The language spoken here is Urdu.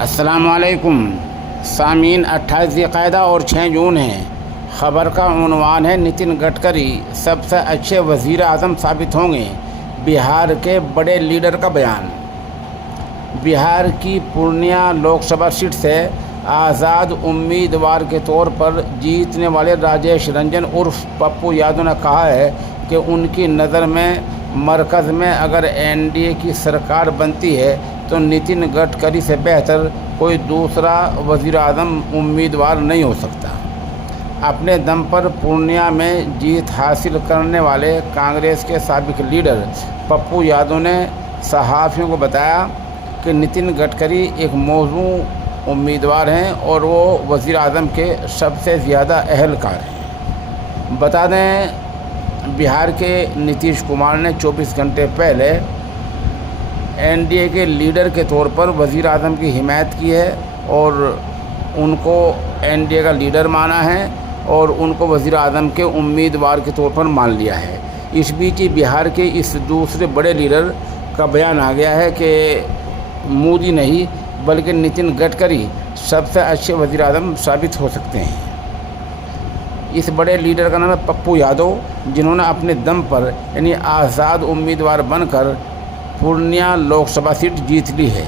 السلام علیکم سامعین، 28 ذی-القعدہ اور 6 جون ہے۔ خبر کا عنوان ہے نتن گڈکری سب سے اچھے وزیر اعظم ثابت ہوں گے، بہار کے بڑے لیڈر کا بیان۔ بہار کی پورنیہ لوک سبھا سیٹ سے آزاد امیدوار کے طور پر جیتنے والے راجیش رنجن عرف پپو یادو نے کہا ہے کہ ان کی نظر میں مرکز میں اگر NDA کی سرکار بنتی ہے تو نتن گڈکری سے بہتر کوئی دوسرا وزیر اعظم امیدوار نہیں ہو سکتا۔ اپنے دم پر پورنیہ میں جیت حاصل کرنے والے کانگریس کے سابق لیڈر پپو یادو نے صحافیوں کو بتایا کہ نتن گڈکری ایک موزوں امیدوار ہیں اور وہ وزیر اعظم کے سب سے زیادہ اہلکار ہیں۔ بتا دیں، بہار کے نتیش کمار نے 24 گھنٹے پہلے NDA کے لیڈر کے طور پر وزیر اعظم کی حمایت کی ہے اور ان کو NDA کا لیڈر مانا ہے اور ان کو وزیر اعظم کے امیدوار کے طور پر مان لیا ہے۔ اس بیچ ہی بہار کے اس دوسرے بڑے لیڈر کا بیان آ گیا ہے کہ مودی نہیں بلکہ نتن گڈکری سب سے اچھے وزیر اعظم ثابت ہو سکتے ہیں۔ اس بڑے لیڈر کا نام ہے پپو یادو، جنہوں نے اپنے دم پر یعنی آزاد امیدوار بن کر پورنیہ لوک سبھا سیٹ جیت لی ہے۔